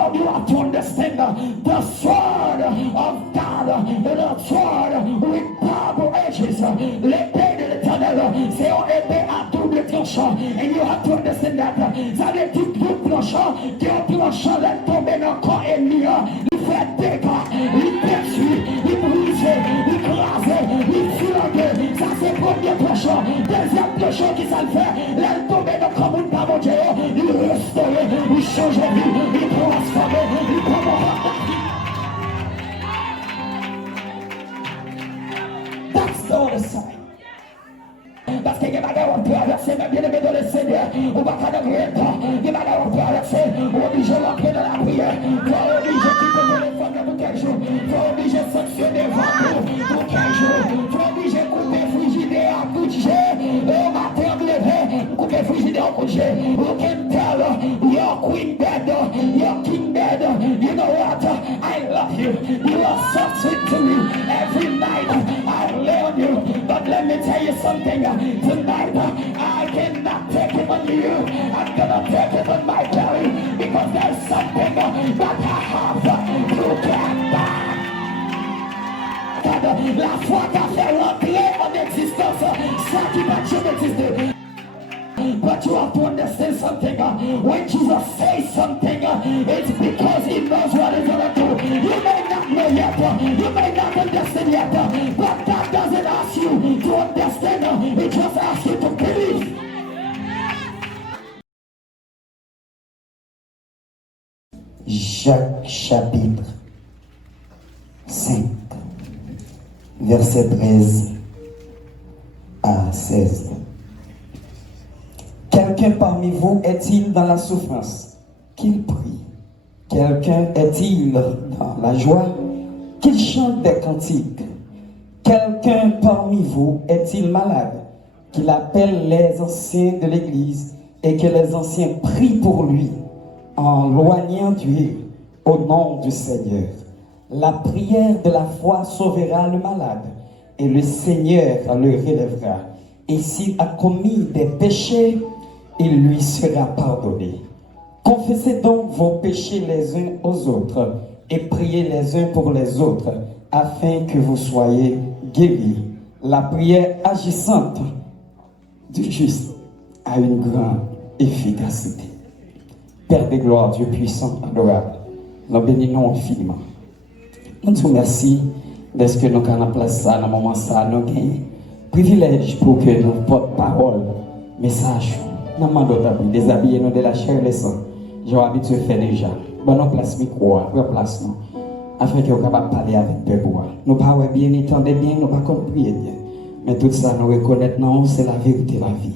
Now you have to understand the sword of God is a sword with double edges. L'épée de l'Éternel, c'est une épée à double tranchant. And you have to understand that. Ça veut dire tout tranchant, qui est tranchant, laisse tomber dans le corps ennemi. Il fait dégâts, il détruit, il brise, il écrase, il filangue. Ça c'est le premier tranchant. Deuxième tranchant qui ça le fait, laisse tomber dans le corps de mon Dieu. Il restaure, il change de vie, il transforme, il prend. That's the other side. Parce que les bagages ont traversé, mes bien-aimés dans le Seigneur, on va pas devenir temps. Les bagages ont traversé, on est obligé d'entrer dans la prière. On est obligé de quitter le téléphone pour quel jour. On est obligé de sanctionner votre pour quel jour. On est obligé de couper le frigidaire à coup de jet. Au matin, on lever, couper le frigidaire à coup de jet. You can tell your queen dead, your king dead. You know what? I love you. You are so sweet to me. Every night I lay on you. But let me tell you something. Tonight, I cannot take it on you. I'm gonna take it on my belly because there's something that I have to get back. La foi t'a fait rentrer en existence, ça qui va jamais exister. But you have to understand something. When Jesus says something, it's because he knows what he's gonna do. You may not know yet, you may not understand yet, but God doesn't ask you to understand, he just asks you to believe. Jacques chapitre 5, verset 13 à 16. Quelqu'un parmi vous est-il dans la souffrance? Qu'il prie. Quelqu'un est-il dans la joie? Qu'il chante des cantiques. Quelqu'un parmi vous est-il malade? Qu'il appelle les anciens de l'Église et que les anciens prient pour lui en loignant Dieu au nom du Seigneur. La prière de la foi sauvera le malade et le Seigneur le relèvera. Et s'il a commis des péchés, il lui sera pardonné. Confessez donc vos péchés les uns aux autres et priez les uns pour les autres afin que vous soyez guéris. La prière agissante du juste a une grande efficacité. Père de gloire, Dieu puissant, adorable, nous bénissons infiniment. Nous te remercions de ce que nous avons place ça, dans le moment ça, nous avons privilège pour que nous porte parole, message. Nous demandons déshabiller nous de la chair et le sang. J'ai habitué de faire déjà. Bon, nous place micro, nous place nous. Afin que nous puissions parler avec Père. Nous ne pouvons pas bien entendre bien, nous ne pouvons pas prier bien. Mais tout ça, nous reconnaissons, c'est la vérité, la vie.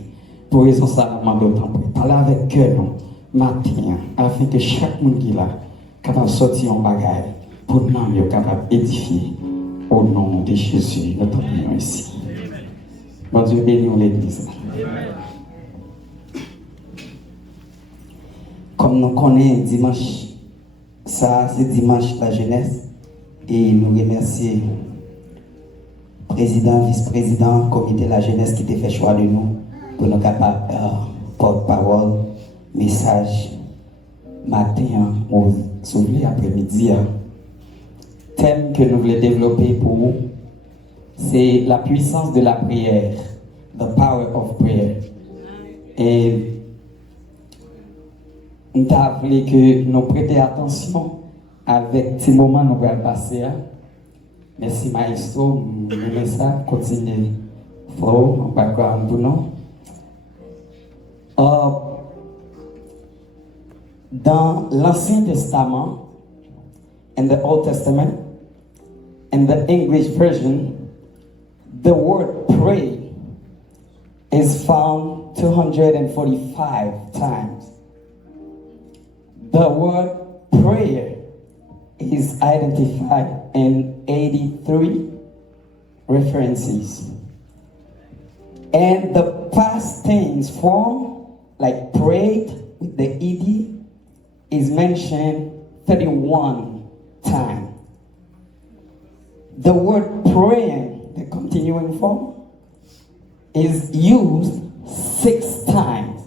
Pour raison ça, nous demandons parler avec cœur, nous, matin, afin que chaque monde qui est là, capable de sortir en bagaille, pour nous, capable d'édifier. Au nom de Jésus, nous prions ici. Bon Dieu, bénisse l'Église. Comme nous connaissons dimanche, ça c'est dimanche la jeunesse, et nous remercions le président, vice-président, comité de la jeunesse qui a fait choix de nous pour nous capables porte-parole, message, matin ou après-midi. Thème que nous voulons développer pour vous, c'est la puissance de la prière, the power of prayer. Et nous avons voulu que nous prêtions attention avec ces moments que nous allons passer. Merci Maestro, nous ça, continuez. Flow, en background pour nous. Dans l'Ancien Testament, in the Old Testament, in the English version, the word pray is found 245 times. The word prayer is identified in 83 references. And the past tense form, like prayed with the ed, is mentioned 31 times. The word praying, the continuing form, is used 6 times.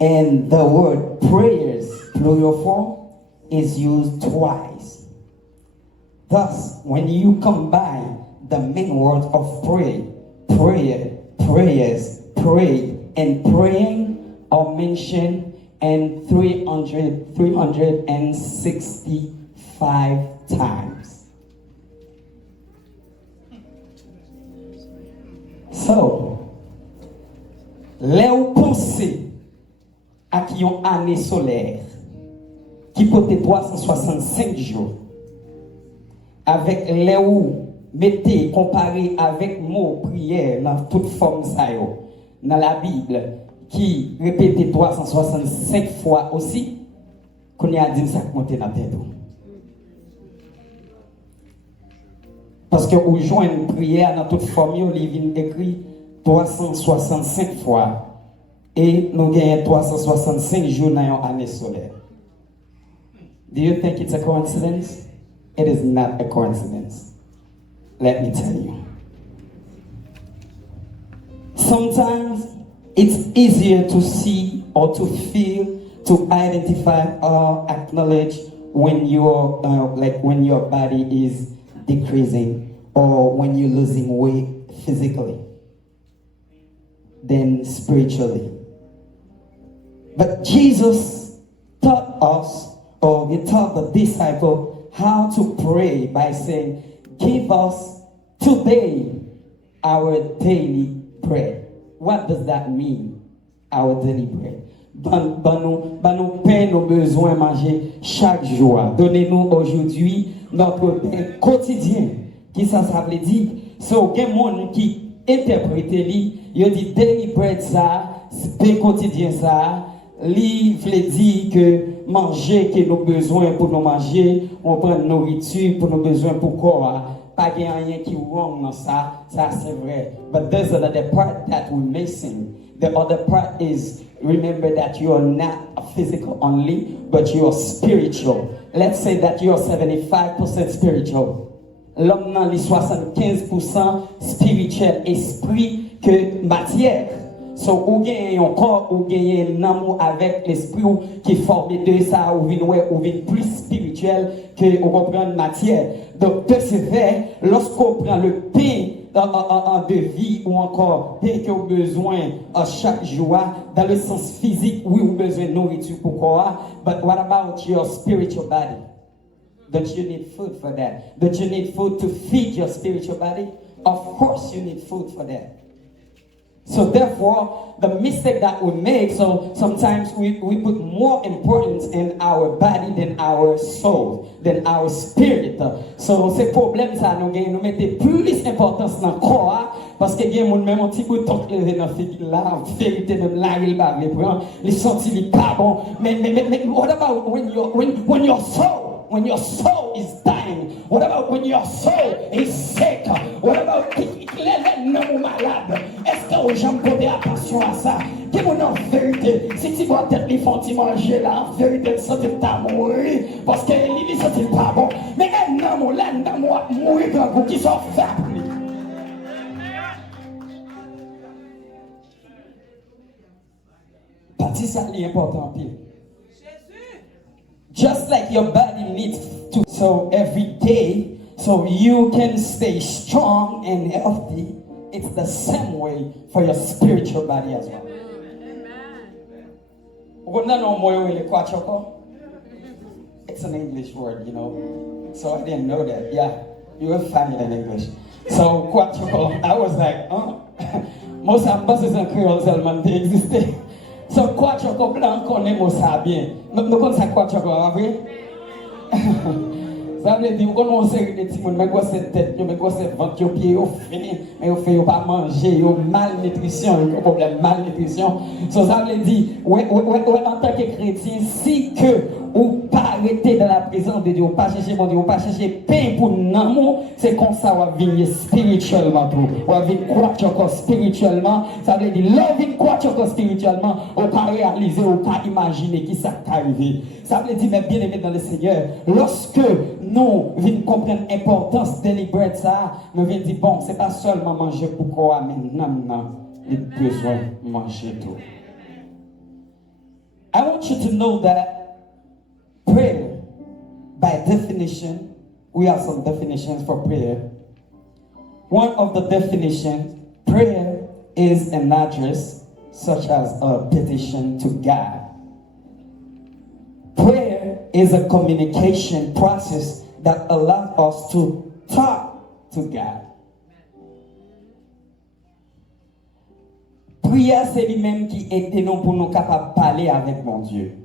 And the word prayers, plural form, is used twice. Thus, when you combine the main words of pray, prayer, prayers, pray, and praying are mentioned and 365 times. So, les ou pensez à qui ont année solaire qui peut 365 jours avec les ou mettez comparé avec mot prière dans toute forme ça yo dans la Bible qui répétait 365 fois aussi, qu'on y a dit ça monter dans la tête. Parce que vous jouez une prière dans toute forme, il est écrit 365 fois. Et nous gagnons 365 jours dans une année solaire. Do you think it's a coincidence? It is not a coincidence. Let me tell you. Sometimes it's easier to see or to feel, to identify or acknowledge when you're when your body is decreasing or when you're losing weight physically than spiritually. But Jesus taught us, or he taught the disciple how to pray by saying, "Give us today our daily bread." What does that mean? Our daily bread. Nous pain nos besoins manger chaque jour. Donnez-nous aujourd'hui notre pain quotidien. Qui ça veut dire? So, il y a des gens qui interprètent, ils disent daily bread ça, pain quotidien ça, li veut dire que manger que nos besoins pour nous manger, on prend nourriture pour nos besoins pour corps. Pas rien qui wrong dans ça, ça c'est vrai. But there's another part that we're missing. The other part is remember that you are not a physical only, but you are spiritual. Let's say that you are 75% spiritual. L'homme dans les 75% spirituel, esprit que matière. So, ou gagne un corps, ou gagne un amour avec l'esprit qui forme de ça, ou vient plus spirituel que on comprend matière. Donc, persévère, lorsqu'on prend le pain de vie ou encore pain que vous avez besoin chaque jour, dans le sens physique, oui, vous avez besoin de nourriture pour quoi, but what about your spiritual body? Don't you need food for that? Don't you need food to feed your spiritual body? Of course you need food for that. So therefore, the mistake that we make, so sometimes we put more importance in our body than our soul, than our spirit. So ces problèmes ça nous mettons plus importance dans le corps, parce que il y a même un petit peu de temps levé dans la vérité même là il va les sentir il pas bon. Mais what about when your soul is dying? What about when your soul is sick? What about les non malades? Est-ce que aux gens posent attention à ça? Dis-moi en vérité, si tu vois peut-être les font manger là, en vérité, ça te t'a mourir parce que les ça c'est pas bon. Mais non, là, moi, mourir grand coup qui sont faits. Partie ça est important pile. Just like your body needs to, so every day, so you can stay strong and healthy, it's the same way for your spiritual body as well. It's an English word, you know, so I didn't know that. Yeah, you will find it in English. So, kwachoko, I was like, most ambassadors and Creole seulement they existed. So, kwachoko blanc connaît mon ça bien. Nous connaissons kwachoko, vrai? Ça veut dire qu'on a une série de petits gens, mais quoi cette tête, mais quoi cette ventre, qui pied, fini, mais on fait pas manger, on malnutrition, un problème malnutrition. So, ça veut dire, ouais, en tant que chrétien, si que ou pas arrêter dans la présence de Dieu, ou pas chercher mon Dieu, ou pas chercher pain pour l'amour, c'est comme ça on va venir spirituellement tout. On va venir croire encore spirituellement. Ça veut dire, l'envie croire encore spirituellement, on pas réaliser, on pas imaginer qui ça arrivé. Ça veut dire, mais bien aimé dans le Seigneur, lorsque nous venons comprendre l'importance de libérer ça, nous venons dire, bon, c'est pas seulement manger pour quoi, mais non, il a besoin de manger tout. I want you to know that prayer definition, we have some definitions for prayer. One of the definitions, prayer is an address such as a petition to God. Prayer is a communication process that allows us to talk to God. Prière, c'est lui-même qui aide nous pour nous capables de parler avec mon Dieu.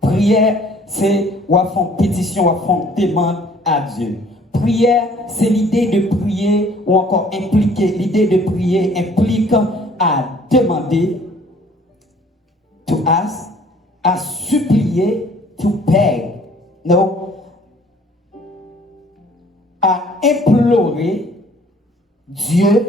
Prière, c'est ou à fond pétition, ou à fond demande à Dieu. Prière, c'est l'idée de prier ou encore impliquer. L'idée de prier implique à demander, to ask, à supplier, to beg. Non, à implorer Dieu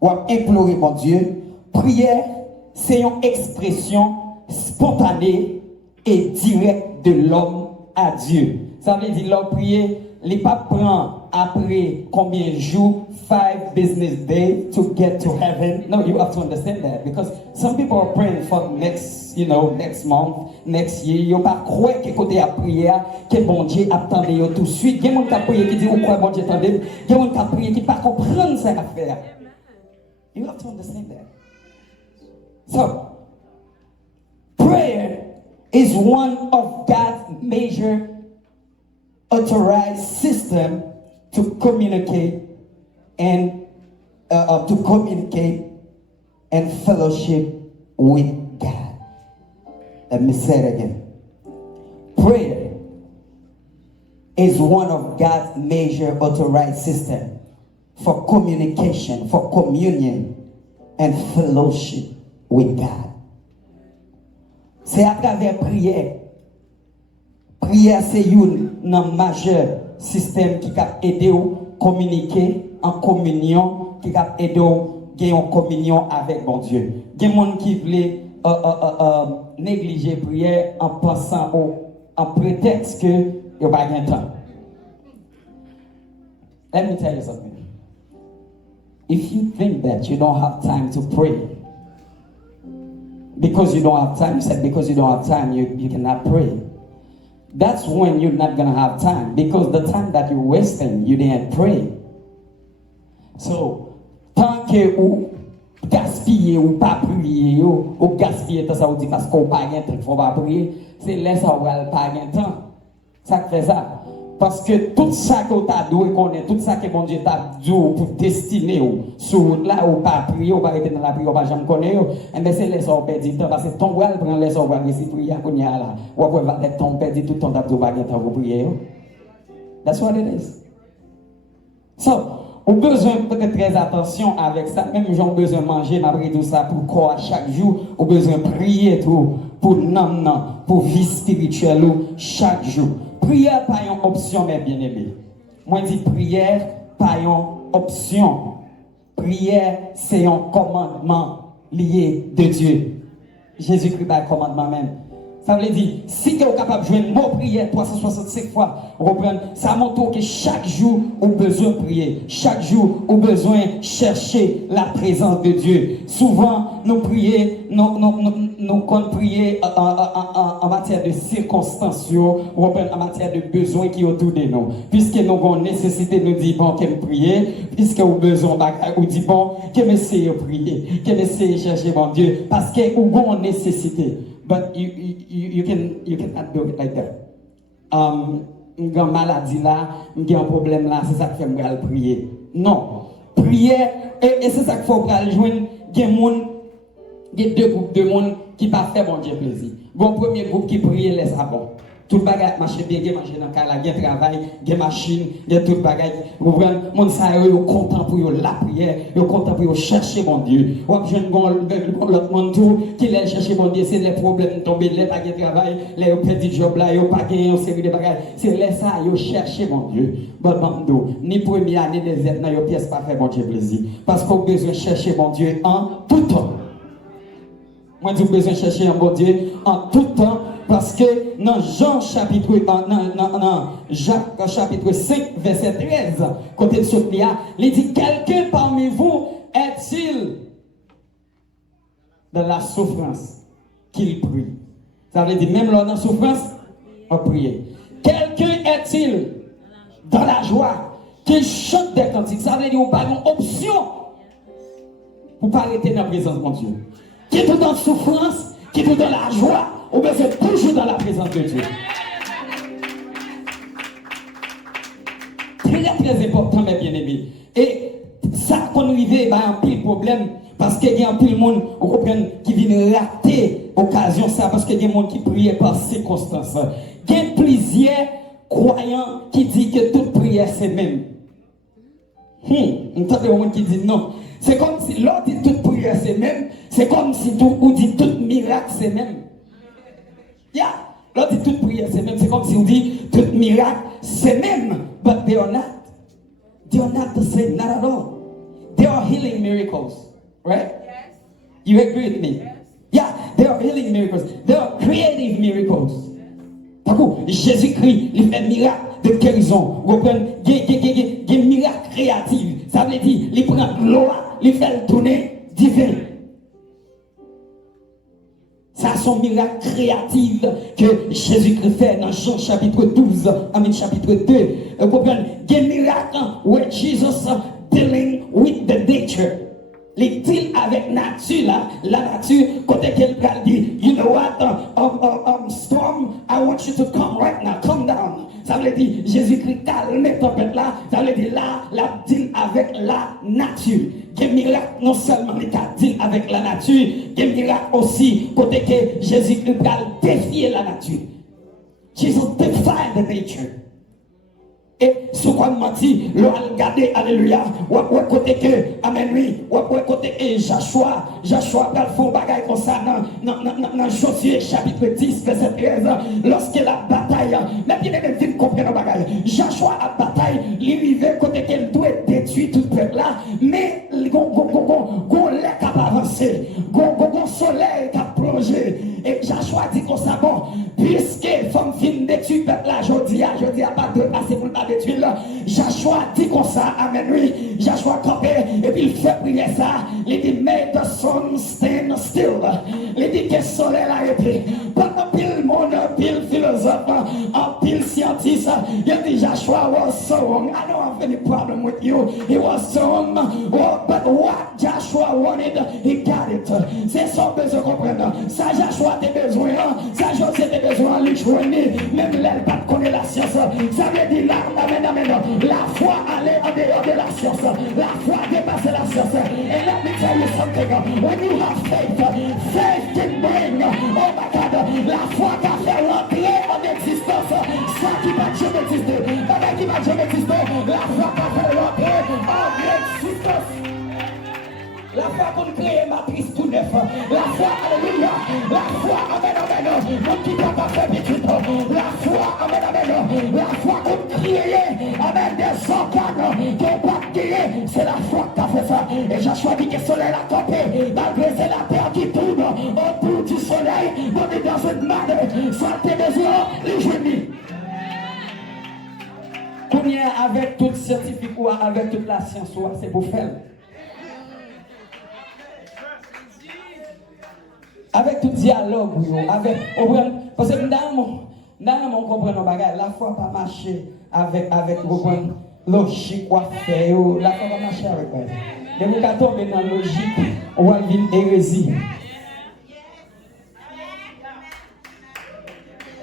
ou à implorer mon Dieu. Prière, c'est une expression spontanée et directe de l'homme à Dieu. Ça veut dire l'homme prier, les papes prend après combien de jours, 5 business days to get to heaven. No, you have to understand that because some people are praying for next, next month, next year. Yo pas croire que côté à prière que bon Dieu attendait yo tout de suite. Il y a monde qui prier qui dit ou quoi bon Dieu attendait. Il y a monde qui prier qui pas comprendre cette affaire. You have to understand that. So, prayer is one of God's major authorized system to communicate and fellowship with God. Let me say it again. Prayer is one of God's major authorized system for communication, for communion and fellowship with God. C'est à travers prière. Prière, c'est un majeur système qui a aidé à communiquer en communion, qui a aidé à gagner en communion avec mon Dieu. Il y a des gens qui veulent négliger la prière en pensant en prétexte que il n'y a pas de temps. Let me tell you something. If you think that you don't have time to pray, because you don't have time, you said because you don't have time, you cannot pray. That's when you're not going to have time, because the time that you're wasting, you didn't pray. So, tant que vous gaspillez ou pas prier, ou gaspillez, ça vous dit parce qu'on n'a pas de temps, il faut pas prier, c'est là ça vous n'avez pas de temps. Ça fait ça. Parce que tout ça que tu as doué connaît, tout ça que mon Dieu t'a dit pour destiner sur là ou pas prier, ou pas être dans la prière, ou pas jamais connaître, et bien c'est laisser on perd du temps parce que ton voile prend laisser on va réussir prier qu'on y a là. Ou après va être ton perd tout ton temps pas de temps pour prier. That's what it is. So, on a besoin de faire très attention avec ça, même j'ai besoin de manger, malgré tout ça pour quoi chaque jour, on a besoin de prier tout pour pour vie spirituelle chaque jour. Prière pas une option, mes bien-aimés. Moi, je dis prière pas une option. Prière, c'est un commandement lié de Dieu. Jésus-Christ pas un commandement même. Ça veut dire, si tu es capable de jouer une mot prière 365 fois, reprendre, ça montre que chaque jour, on a besoin de prier. Chaque jour, on a besoin de chercher la présence de Dieu. Souvent, nous prions, nous prier en matière de circonstances, ou en matière de besoins qui sont autour de nous. Puisque nous avons nécessité de nous dire, bon, qu'elle prier, puisque nous avons besoin de dire, bon, qu'elle essaye de prier, qu'elle essaye de chercher mon Dieu, parce que nous avons nécessité. But you cannot do it like that. J'ai une maladie là, j'ai un problème là, c'est ça qui fait me prier. Non. Prière, et c'est ça qu'il faut joindre. Il y a deux groupes de monde qui ne pas faire bon Dieu plaisir. Bon, premier groupe qui prie, laisse ça bon. Tout le bagage marche bien, il marche dans le cas, il y a travail, il y a machine, il y a tout le bagage. Vous comprenez? Mon ça est content pour la prière, il est content pour chercher mon Dieu. Ou je ne l'autre monde tout qui l'aide chercher mon Dieu, c'est les problèmes tombés, les pas de travail, les petits jobs là, ils pas gagné une série de bagages. C'est les ça, ils chercher mon Dieu. Bon bando, ni première année des aides, n'a yo pièce pas faire mon Dieu plaisir. Parce qu'on a besoin de chercher mon Dieu en tout temps. Moi, j'ai besoin de chercher mon Dieu en tout temps. Parce que dans Jean chapitre, Jacques chapitre 5, verset 13, côté de ce plia, il dit, quelqu'un parmi vous est-il dans la souffrance qu'il prie? Ça veut dire, même là dans la souffrance, on prie. Quelqu'un est-il dans la joie, qu'il chante des cantiques. Ça veut dire qu'il n'y a pas d'option pour ne pas arrêter dans la présence de mon Dieu. Qui est tout dans la souffrance, qui est tout dans la joie, ou bien c'est toujours dans la présence de Dieu. Très très important, mes bien-aimés. Et ça, qu'on arrive à un pile problème, parce qu'il y a un pile monde, vous comprenez, qui vient rater l'occasion, ça, parce qu'il y a des gens qui prient par circonstances. Il y a plusieurs croyants qui disent que toute prière c'est même. Vous avez des gens qui disent non. C'est comme si l'autre dit toute prière c'est même, c'est comme si tout, ou dit tout miracle c'est même. Yeah. L'autre dit toute prière c'est même, c'est comme si on dit tout miracle c'est même. But they are not. They are not the same, not at all. They are healing miracles, right? Yes. You agree with me? Yes. Yeah, they are healing miracles. They are creative miracles. Par contre, Jésus-Christ, il fait miracle de guérison. Vous comprenez? Il y a miracle créatif. Ça veut dire, il prend l'eau, il fait le tourner divin. Ça, c'est un miracle créatif que Jésus-Christ fait dans Jean chapitre 12, Amen chapitre 2. Vous comprenez? Il y a un miracle où Jesus dealing with the nature. Les deal avec nature là, la nature, côté qu'elle dit, you know what, storm, I want you to come right now, come down. Ça veut dire, Jésus-Christ calme tempête là, ça veut dire là, la deal avec la nature. Il y a un miracle non seulement les deal avec la nature, il y a un miracle aussi côté que Jésus-Christ défier la nature. Jesus defied the nature. Et ce qu'on m'a dit, le regarder, alléluia, ou côté que, amen, oui, ou côté que Joshua va le faire bagaille comme ça dans Josué chapitre 10, verset 13, lorsque la bataille, mais bien même vite comprendre la bagaille, Joshua a bataille, il arrive côté qu'elle doit détruire tout le peuple là, mais gon lait qui a avancé, gon soleil qui a plongé, et Joshua dit comme ça, bon, puisque femme fin détruire le peuple là, je dis à pas de passer pour le détruire là, Joshua dit comme ça, amen, oui, Joshua campé, et puis il fait prier ça, il dit, make the sun stand still, il dit que le soleil a été, pendant pile monde, pile philosophe, pile scientiste, il dit, Joshua was so wrong, I don't have any problem with you, he was so wrong, but what Joshua wanted, he got it, c'est son besoin comprendre, ça Joshua a besoin, ça José a besoin, lui joindre, même l'aile pas connaître la science, ça veut dire là, amen, la foi aller en dehors de la science, la foi dépasser la science, et let me tell you something, when you have faith, faith can bring, oh my God, la foi qui a fait rentrer en existence, ça qui va jamais exister, qui va jamais exister, la foi qui a fait rentrer en existence. La foi qu'on crée matrice tout neuf. La foi, alléluia. La foi, amen. Mon qui t'a pas fait petit. La foi, amen. La foi qu'on crée, amen, des organes qu'on pas créer. C'est la foi qui a fait ça. Et Joshua dit que le soleil a campé. Malgré c'est la terre qui tourne autour du soleil. On est dans une manne. Ça t'est besoin, les génies. Qu'on y est avec tout scientifique ou avec toute la science, c'est pour faire. Avec tout dialogue, avec, parce que dans mon comprendre bagage, la foi pas marcher avec logique quoi faire, la foi pas marcher avec ça. Mais vous quand tomber dans logique, on va vivre hérésie.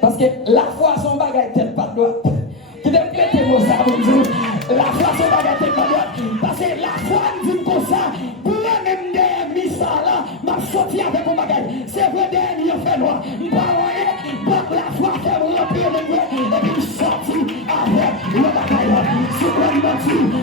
Parce que la foi son bagage tête pas droite. Qui devrait être mon ça vous dire, la foi son bagage tête pas droite. Parce que la foi dit comme ça, pour même des missa là, m'a sorti avec mon bagage. C'est vrai dernier fait noir. Pas rien, la foi fait remplir le vrai et puis sorti avec le bagage. Souverainement,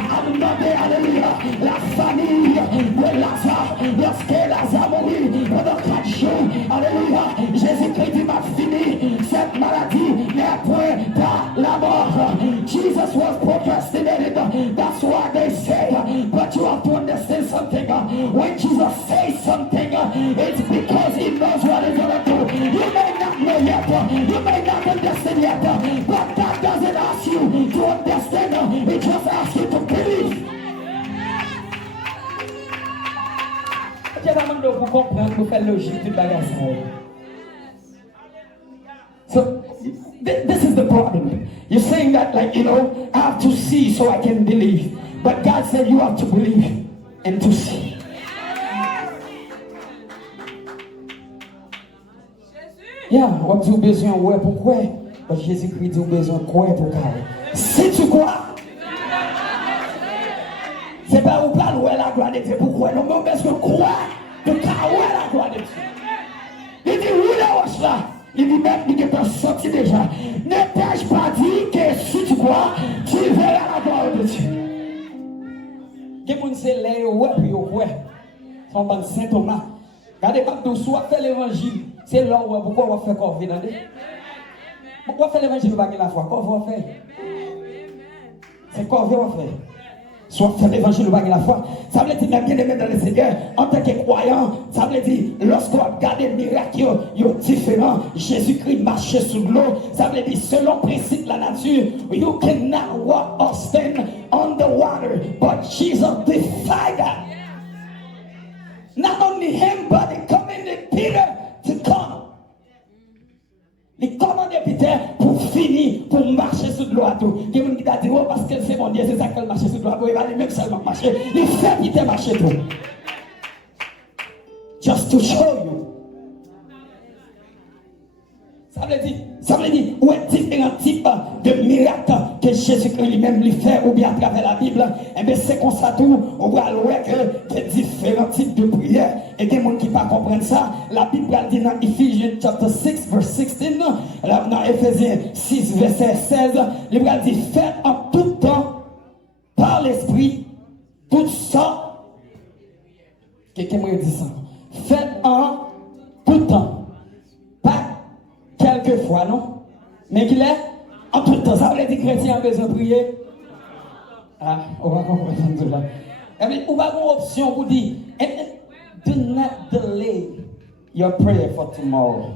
à demander, alléluia, la famille de Lazare, lorsque Lazare mourit pendant 4 jours, alléluia, Jésus-Christ dit m'a fini cette maladie, mais après par la mort. Jesus was procrastinated. That's what they say. But you have to understand something. When Jesus says something, it's because he knows what he's going to do. You may not know yet. You may not understand yet. But God doesn't ask you to understand. He just asks you to believe. Je demande pour comprendre, pour faire logique du bagage. So, this is the problem. You're saying that, like, I have to see so I can believe. But God said you have to believe and to see. Yeah, what tu besoin ouais pourquoi? Parce que Jésus-Christ dit besoin quoi pour carré. Si tu crois, c'est pas ou pas louer la gloire de Dieu pourquoi non mais parce que croire pour carrer la gloire de Dieu. Il dit oui la roche là. Il dit même il est sorti déjà. Ne t'ai-je pas dit que si tu crois, tu verras la gloire de Dieu. Quelqu'un c'est là ouais puis ouais. Son bon Saint Thomas. Regardez pas de soit fait l'évangile. C'est là où pourquoi on va faire corvée dans les. Pourquoi faire l'évangile pas la foi? Corvée on fait. C'est corvée on fait. Soit faire l'évangile pas la foi. Ça veut dire même bien aimé dans le Seigneur en tant que croyant. Ça veut dire lorsqu'on regarde les miracles, ils sont différents. Jésus-Christ marchait sous l'eau. Ça veut dire selon le principe de la nature, you cannot walk or stand on the water, but Jesus defied that. Not only him, but he commanded Peter to come. Il commandait Peter pour finir, pour marcher sur l'eau à tout. Il y a qui t'a dit, oh, parce que c'est mon Dieu, c'est ça qu'elle marche sur l'eau. Il va même seulement marcher. Il fait Peter marcher tout. Just to show you. Ça veut dire, où est différents types de miracles que Jésus-Christ lui-même lui fait ou bien à travers la Bible. Et bien c'est comme ça tout, on va voir que différents types de prières. Et des gens qui ne comprennent pas ça, la Bible dit dans Ephesians chapter 6 verse 16, dans Ephésiens 6 verset 16, la Bible dit faites en tout temps par l'Esprit tout ça. Quelqu'un m'a dit ça. Faites en tout temps. Quelquefois, non? Mais qu'il est en tout temps. Ça veut dire que les chrétiens ont besoin de prier. Ah, on va comprendre tout là. Et puis, on va avoir une option pour dire do not delay your prayer for tomorrow.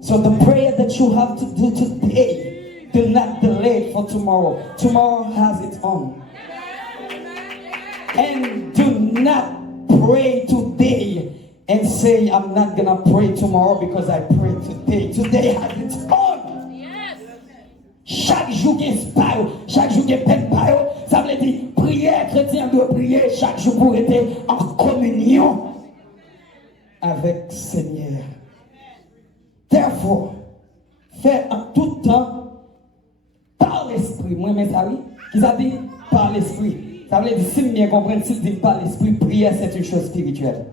So the prayer that you have to do today, do not delay it for tomorrow. Tomorrow has its own. And do not pray today and say, I'm not going to pray tomorrow because I prayed today. Today has its own. Yes. Chaque jour qui est chaque jour qui est peine ça veut dire, prière, chrétien doit prier chaque jour pour être en communion avec le Seigneur. Therefore, faites en tout temps par l'Esprit. Moi, mais ça oui, qui ça dit par l'Esprit. Ça veut dire, si vous bien comprenez, s'il dit par l'Esprit, prière, c'est une chose spirituelle.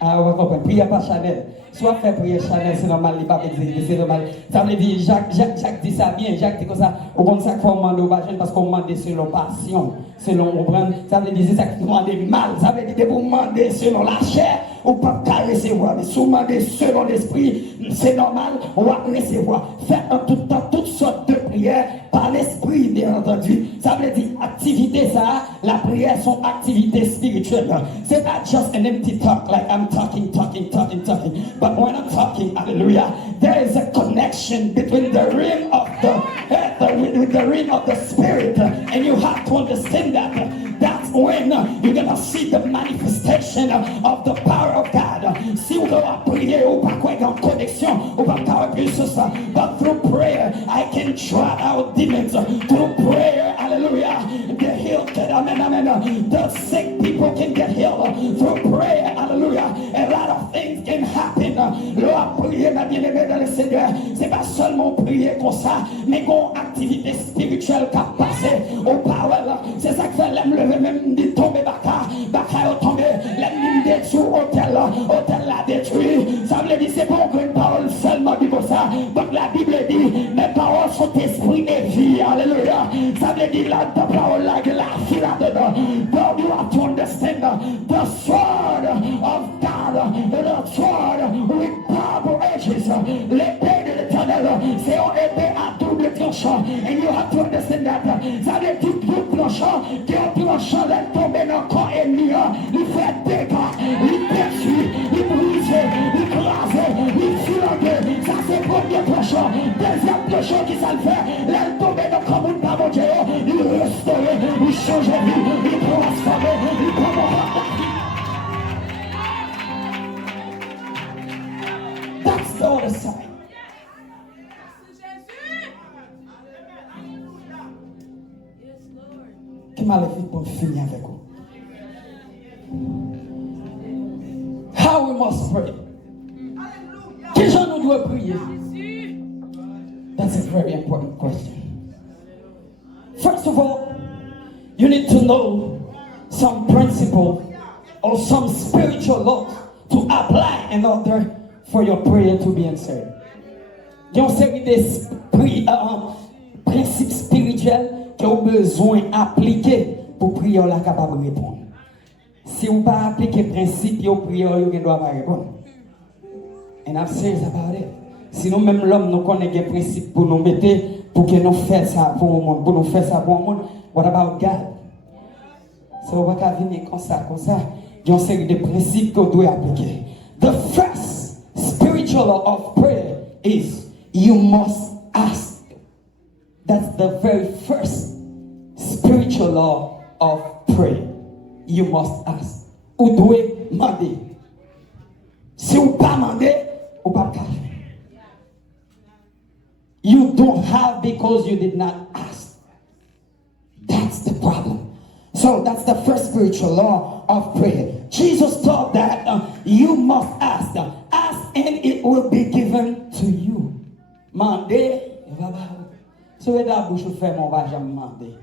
Ah, on va comprendre. Prière pas Chanel. Soit faire prière Chanel, c'est normal, il n'est pas exécuté, c'est normal. Ça veut dire, Jacques dit ça bien. Jacques dit comme ça, au bon ça qu'il faut demander au bas parce qu'on demande selon passion, selon comprendre. Ça veut dire, c'est ça qui demande mal. Ça veut dire, vous demandez selon la chair, ou pas recevoir. Mais si vous demandez selon l'esprit, c'est normal, on va recevoir. Faites en tout temps toutes sortes de prières par l'esprit, bien entendu. Ça veut dire, activité, ça, la prière, sont activités spirituelles. C'est pas just an empty talk, like I'm talking. But when I'm talking, hallelujah, there is a connection between the realm of the realm of the spirit, and you have to understand that. That's when you're gonna see the manifestation of the power of God. Si vous devez prier ou pas quoi en connexion ou pas quoi plus ça, but through prayer I can drive out demons. Through prayer, hallelujah, the healed, amen. The sick people can get healed through prayer, hallelujah. A lot of things can happen. L'on prier, ma bien-aimée dans le Seigneur, c'est pas seulement prier comme ça, mais qu'on activité spirituelle qui a passé au power. C'est ça que fait l'aime lever même dit tomber baka est tombé, l'aime détruit hôtel l'a détruit. Ça veut dire c'est pas une parole seulement dit comme ça. Donc la Bible dit mes paroles sont esprit et vie. Alléluia. Ça veut dire la parole là que la vie là-dedans. But you have to understand the sword of God, the sword with double edges. L'épée de l'Éternel, c'est une épée à double tranchant. And you have to understand that. Ça veut dire tout tranchant, qui est tranchant d'être tombé dans le corps ennemi. Il fait dégâts, il détruit, il brise, il écrase, il filangue. Ça c'est le premier tranchant. Deuxième tranchant qui ça le fait, là il tombe dans le corps de mon Dieu, il restaure, il change de vie, il transforme, il prend That's the other side. qui m'a levé pour finir avec vous. How we must pray. Quel genre nous devons prier? That's a very important question. First of all, you need to know some principle or some spiritual laws to apply in order for your prayer to be answered. Il y a une série de principes spirituels que vous avez besoin d'appliquer pour prier la capable de répondre. Si vous ne pas appliquer les principes, vous priez, vous ne doit pas répondre. And I'm serious about it. Si nous-mêmes l'homme nous connaissons des principes pour nous mettre, pour que nous fassions ça pour le monde, pour nous faire ça pour le monde, what about God? Si vous ne pas venir comme ça, il y a une série de principes que vous devez appliquer. The first spiritual law of prayer is you must ask. That's the very first spiritual law of prayer. You must ask. Vous devez demander. Si vous ne pas demander, vous ne pouvez pas. You don't have because you did not ask. That's the problem. So that's the first spiritual law of prayer. Jesus taught that you must ask. Ask and it will be given to you. Mandez, si vous avez la bouche ferme, on va jamais demander.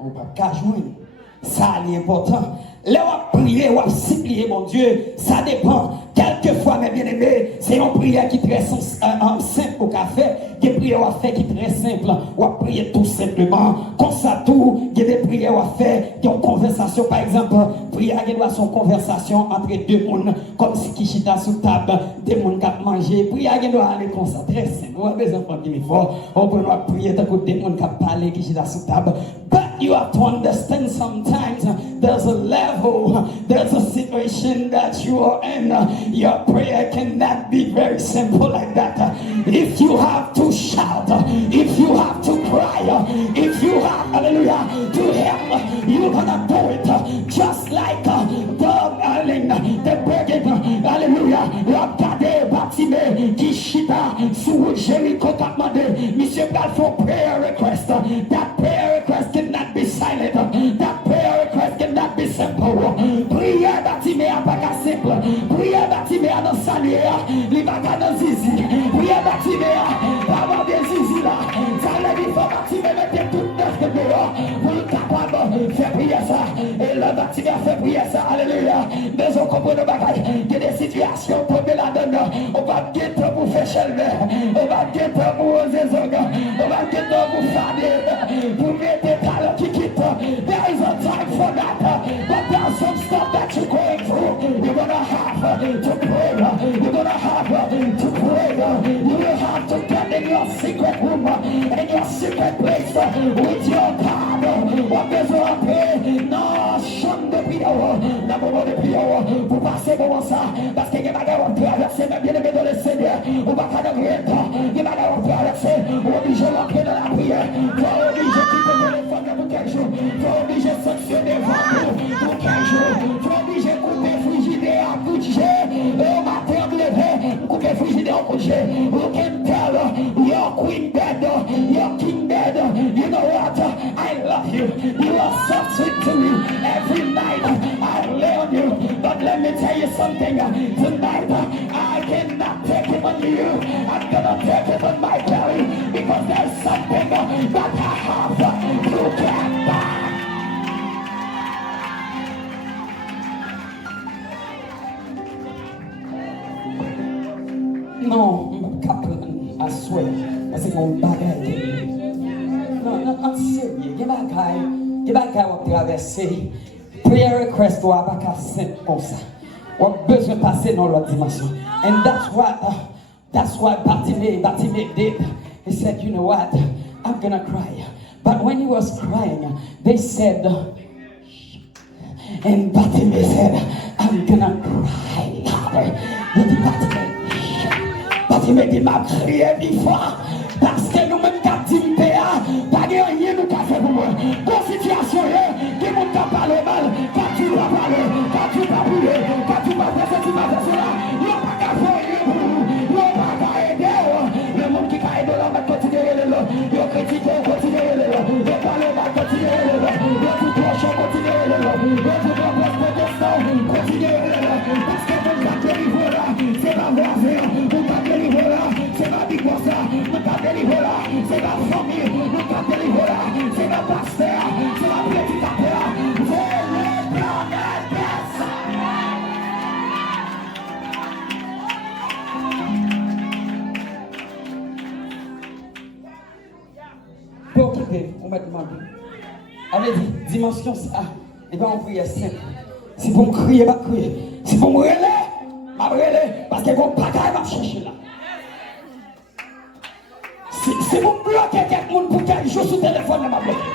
On ne va pas joindre. Ça c'est important. Là, on va prier, on va supplier, mon Dieu, ça dépend. Quelquefois, mes bien-aimés, c'est une prière qui est très simple au café. Des prières à faire qui est très simple. On va prier tout simplement. Comme ça, tout, il y a des prières à faire. Il y a une conversation, par exemple, prière qui doit être une conversation entre deux mondes, comme si qui chita sous table, deux mondes qui manger. Prière qui doit aller comme ça, très simple. On va des enfants qui me font. On peut prier tant que deux mondes qui parlent, qui chita sous table. But you have to understand sometimes there's a level, there's a situation that you are in. Your prayer cannot be very simple like that. If you have to shout, if you have to cry, if you have, hallelujah, to help, you're gonna do it. Just like the begging, hallelujah, regardez Batimé qui chita sous Jéricho t'a demandé, Monsieur Balfour prayer request. That prayer request cannot be silent. That prayer request cannot be simple. Prière Batimé à pas simple. Prière Batimé à dans saluer, les bagages dans zizi. Prière Batimé à avoir des zizi là. Ça l'a dit, faut Batimé mettre tout neuf de dehors. Pour le capable de faire prier ça. Et le Batimé a fait prier ça. Alléluia. Mais on comprend nos bagages. Il y a des situations pour me la donner. On va guetter pour faire chelver. On va guetter pour oser zoga. On va guetter pour fader. Pour mettre des talents qui quittent. There is a time for that. But there's some stuff that you're going through. You're gonna have to pray. You're gonna have to pray. You will have to get in your secret room, in your secret place with your God. What does one pray? Non, chante de prière. La moment de prière. Vous passez comment ça? Parce qu'il y a des gens qui traversent, même bien aimé dans le Seigneur. On va pas de rien. Il y a des gens qui traversent. On est obligé d'entrer dans la prière. On est obligé de quitter le téléphone pour quelques jours. On est obligé de sanctionner pour quelques jours. On est obligé de couper frigidaire à coup de jet. Au matin, on lever, couper frigidaire à coup de jet. You can tell your queen dead, your king dead. You know what? I love you. You are so sweet to me. Every night I lay on you. But let me tell you something. Tonight I cannot take it on you. I'm gonna take it on my belly because there's something that I have to get back. Non, I swear, c'est mon bagage. Non, en sérieux, il y a des bagages à traverser. Prayer request doit pas qu'à simple comme ça. On a besoin de passer dans l'autre dimension. And that's what Bartimaeus did. He said, you know what, I'm gonna cry. But when he was crying, they said, and Bartimaeus said, I'm gonna cry louder. Il dit Bartimaeus dit, m'a crié 10 fois. Parce que nous-mêmes, quand nous pas de rien nous qu'a fait pour moi. Dans situation, qui nous t'a parlé mal, quand tu dois parler, quand tu vas brûler, quand tu vas faire ceci, tu vas faire cela, il n'y a pas qu'à faire rien pour nous, il n'y a pas qu'à aider. Le monde qui a aidé là, va continuer là, il y a critiqué, continuer là, il y a parlé, va continuer là, il y a tout nous t'a délivré là. C'est ma famille, nous t'a délivré là. C'est ma pasteur, c'est ma prédicateur. C'est l'éternel personne. Pour occuper, on m'a demandé. Avait dit, dimension ça. Et bien on priait simple. Si pour me crier, je vais crier. Si pour me relayer, je vais relayer. Parce que mon bagaille va chercher là. Si vous bloquez quelqu'un pour qu'elle joue sur le téléphone, je vais bloquer.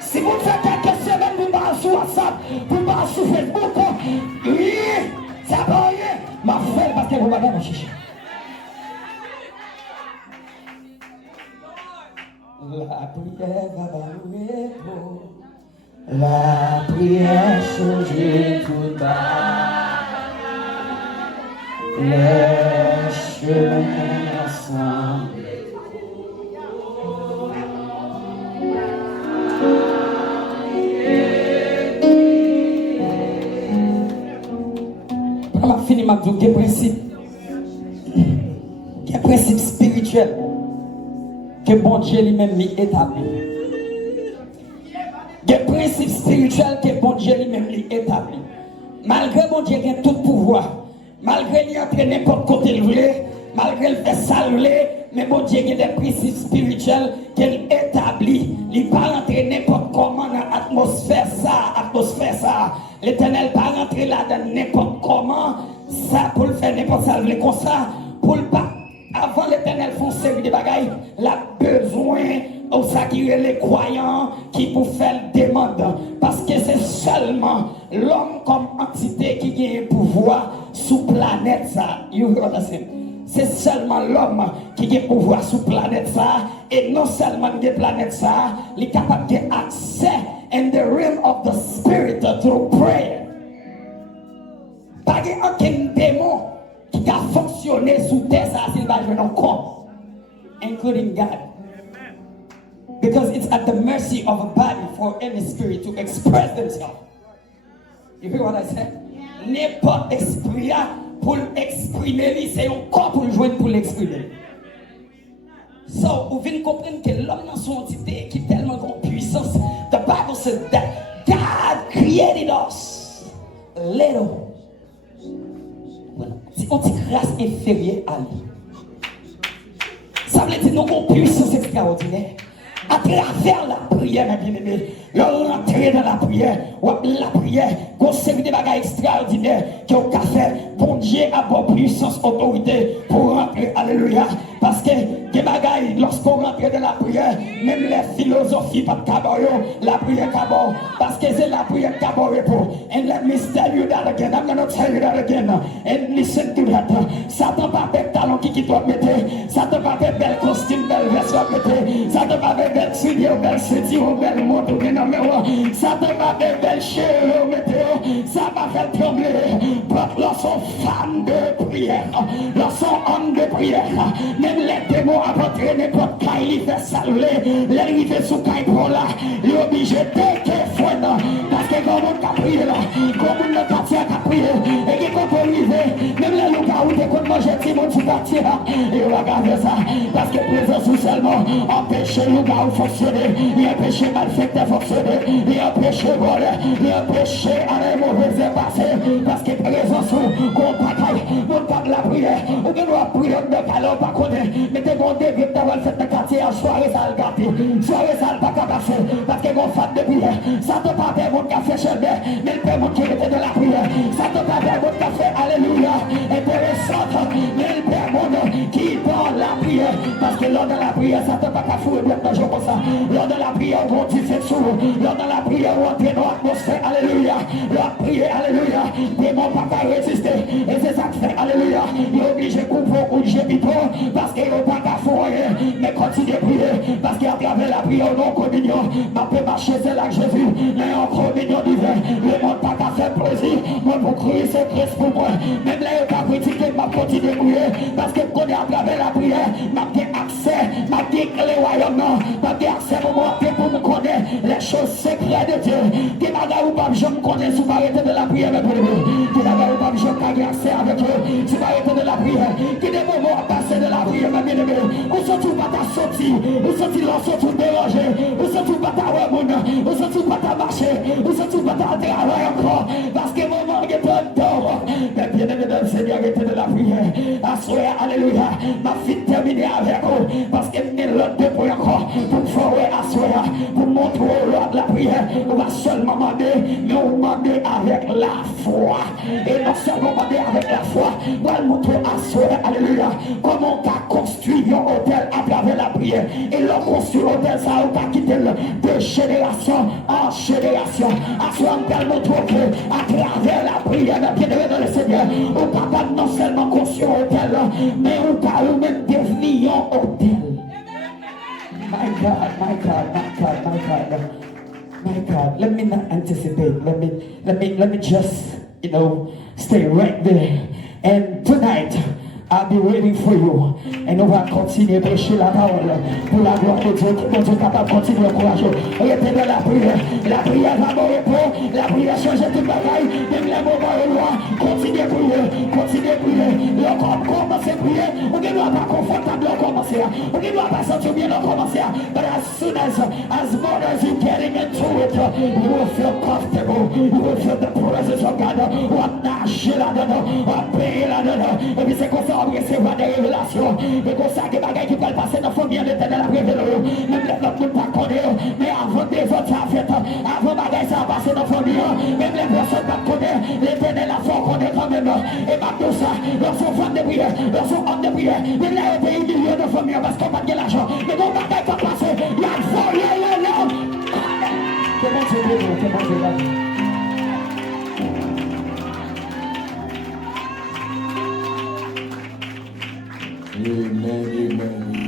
Si vous faites quelques semaines pour me sur WhatsApp, pour me sur Facebook, oui, ça va rien. Je vais faire parce que mon bagaille va chercher. La prière va balouer pour la prière changer tout bas. Les chemins ensemble. On a fini ma vie, il y a un principe spirituel. Que bon Dieu lui-même lui établit. Des principes spirituels que bon Dieu lui-même lui établit. Malgré bon Dieu qui a tout pouvoir, malgré lui entrer n'importe côté il voulait, malgré le fait ça mais bon Dieu qui a des principes spirituels qu'il établit. Il ne peut pas rentrer n'importe comment dans l'atmosphère ça. L'Éternel ne peut pas rentrer là dans n'importe comment ça pour le faire n'importe ça comme ça pour le pas. Avant l'Éternel font série de bagailles, la besoin au sacrifier les croyants qui pour faire demande. Parce que c'est seulement l'homme comme entité qui a un pouvoir sous planète ça. C'est seulement l'homme qui a un pouvoir sous planète ça. Et non seulement de planète ça, il est capable d'accès in the realm of the spirit through prayer. Pas aucun démon qui a fonctionné sous terre, ça s'il va jouer encore, including God. Because it's at the mercy of a body for any spirit to express themselves. You hear what I said? N'importe esprit pour l'exprimer, c'est un corps pour le jouer pour l'exprimer. So, vous venez comprendre que l'homme dans son entité qui est tellement grande puissance. The Bible says that God created us little. C'est une petite race inférieure à lui. Ça veut dire nous avons une puissance extraordinaire. À travers la prière, mes bien-aimés, l'entrée dans la prière, la prière, qu'on série de bagages extraordinaires qui ont fait. Bon Dieu a bonne puissance, autorité pour rentrer. Alléluia. Parce que des bagages, lorsqu'on rentre dans la prière, même les philosophies, pas de cabaret, la prière cabaret. Parce que c'est la prière cabaret pour. And let me tell you that again. I'm going to tell you that again. And listen to that. Satan pas bel talon qui doit mettre. Satan pas bel costume, belle veste doit mettre. Satan pas bel soulier, belle ceinture, belle montre, Satan pas bel cheveux, mettre. Ça va faire trembler. Lorsqu'on femme de prière, lorsqu'on homme de prière, même les démons à votre n'importe quoi, il fait saluer, il fait sous caille pour là, il est obligé de faire parce que comme on a prié là, comme on a quartier a prié, et qui peut arriver, même les loups où t'es contre manger, si mon sous quartier là, et on va garder ça, parce que présence ou seulement empêcher le loup à fonctionner, il empêche malfaiteur fonctionner, il empêche voler, il empêche à les mauvaises passer, parce que présence ou qu'on bataille, on parle la prière, ou bien on prier de calor pas connaître, mais t'es bon début d'avoir fait le quartier en soirée ça le gâté, soirée ça le pas passer, parce que mon fan de prière, ça te pas faire mon café chez lui, mais le père mon qui était de la prière, ça te pas faire mon café, alléluia, intéressant, mais le père mon qui parle la prière, parce que lors de la prière, ça te pas qu'à fouiller bien de jour comme ça, lors de la prière, on dit fait sous, lors de la prière, on entre dans l'atmosphère, alléluia, lors de prière, alléluia, démon pas qu'à résister, et c'est ça que fait, alléluia, il est obligé de couper ou de gémir, parce qu'il n'est pas qu'à fourrer, mais continue de prier, parce qu'à travers la prière, non communion, ma peut marcher, c'est là que Jésus, mais en communion divin, le monde pas qu'à faire plaisir, moi pour crier, c'est Christ pour moi, même là, il n'a pas critiqué, m'a continué de prier, parce que quand à travers la prière, m'a fait accès, m'a dit que les royaumes, m'a fait accès pour moi, pour me connaître les choses secrètes de Dieu, des bagages où pas je me connais, sous arrêter de la prière, mes frères, des bagages où pas je me pas accès avec eux, tu vas être de la prière. Qui des moments à passer de la prière, ma bien-aimée. Où sont-ils pas ta sortie? Où sont-ils là, sont-ils dérangés? Où sont-ils pas ta remoune? Où sont-ils pas ta marché? Où sont-ils pas ta travail encore? Parce que mon moment est pas temps. Mais bien-aimé dans le Seigneur, était de la prière. Assoyez, alléluia. Ma fille terminée avec vous. Parce qu'elle n'est l'autre de prière encore. Pour forêt, assoyez. Pour montrer au Lord la prière. On va seulement demander, mais on demander avec la foi. Et non seulement demander avec la foi. On va montrer, assoyez, alléluia. Comment on a construit un hôtel à travers la prière. Et l'on construit l'hôtel, ça on a quitté de génération en génération. Assoyez, on va montrer que à travers la prière, bien-aimé dans le Seigneur, on va pas non seulement construire un hôtel, mais on va même devenir un hôtel. My God, my God, my God, my God, my God. Let me not anticipate. Let me just, stay right there. And tonight, I'll be waiting for you. Et on va continuer à prêcher la parole pour la gloire de Dieu. Mon Dieu capable de continuer à encourager. Restez dans la prière. La prière va me répondre. La prière change toute bagaille. Même les moments est loin. Continuez à prier. Continuez à prier. Et encore commencer à prier. On ne doit pas confortable en commencer. On ne doit pas sentir bien en commencer. But as soon as more as you getting into it, you will feel comfortable. You will feel the presence of God. On va nager là-dedans. On va payer là-dedans. Et puis c'est comme ça. On recevra des révélations. Et comme ça, des bagages qui peuvent passer dans le fond bien l'éternel a révélé. Même les autres ne pas connaître. Mais avant des autres, ça a fait. Avant bagages, ça a passé dans le fond bien. Même les personnes ne pas connaître. L'éternel a fait connaître quand même. Et malgré ça, lorsqu'on fait des prières, lorsqu'on honte des prières, mais là, il y a des millions de familles parce qu'on n'a pas de l'argent. Mais quand bagages va passer, il y a une folie, comment c'est beau, comment c'est beau. Amen, amen.